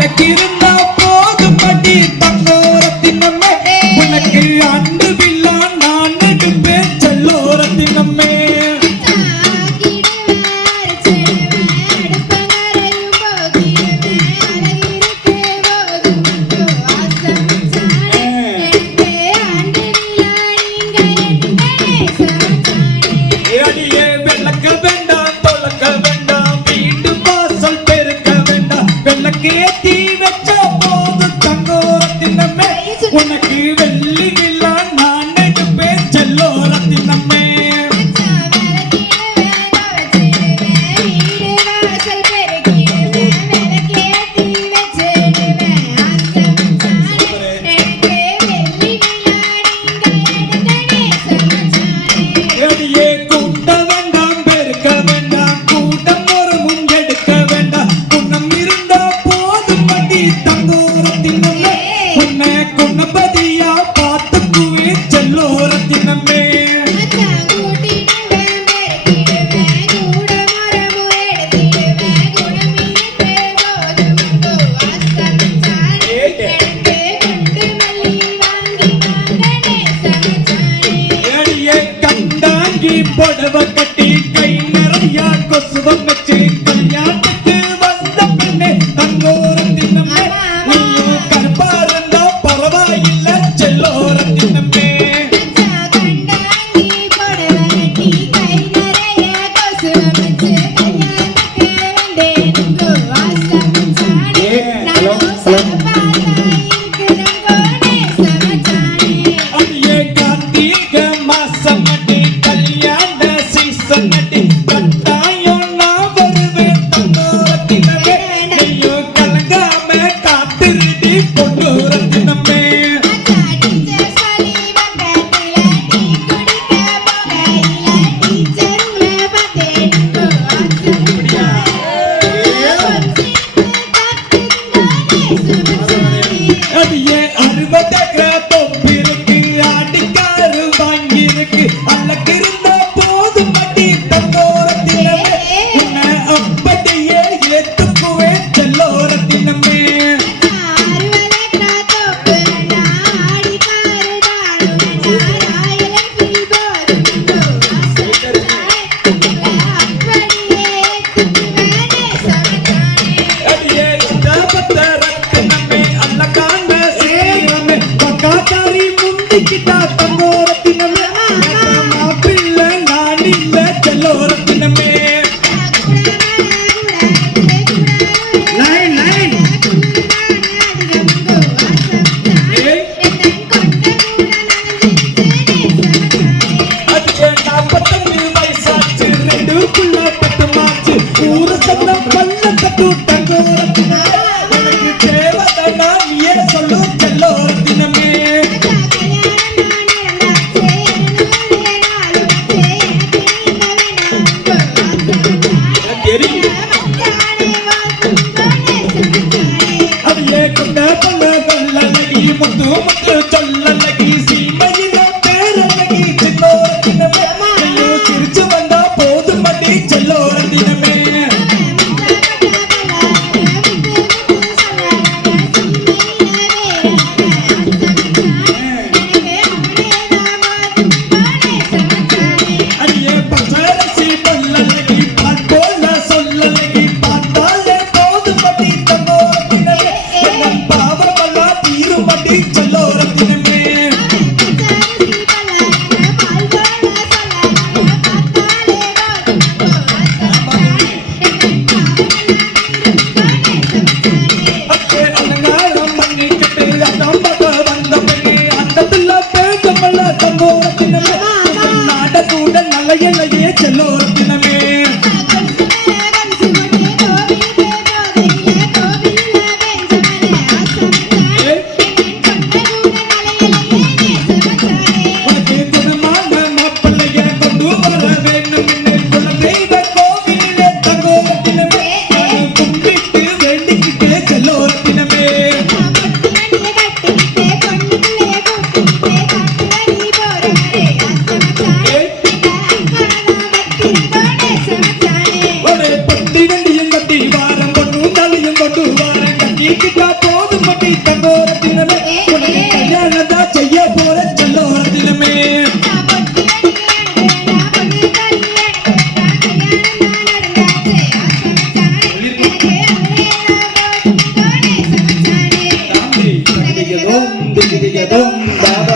அழகிருந்தா போதும் படி தங்கோரத்தினமே உனக்கு அண்டு வில்லா நான் எடுப்பேன் செல்லோரத்தினமே கேத்தி வச்ச போது தங்கோரத்தினமே உனக்கு வெள்ளி வில்லா நான் எடுப்பேன் செல்லோரத்தினமே கூட்ட வேண்டாம் பெருக்க வேண்டாம் கூட்டம் ஒரு முன்னெடுக்க வேண்டாம் புண்ணம் இருந்தா தங்கோரத்தினமே உன்னை குணபதியா பார்த்துக்குவே செல்லோரத்தினமே கண்டாங்கி புடவ கட்டி கை நிறைய கொசுவம் வச்சு கல்யாணத்துக்கு வந்த பெண்ணே தங்கோரத்தினமே நீயும் கருப்பா இருந்தா பரவாயில்லை செல்லோரத்தினமே செல்லோரத்தினமே நீக்கிட்டா போதும் மட்டி தங்கோரத்தினமே உனக்கு கல்யாணம் தான் செய்ய போற செல்லோரத்தினமே Dum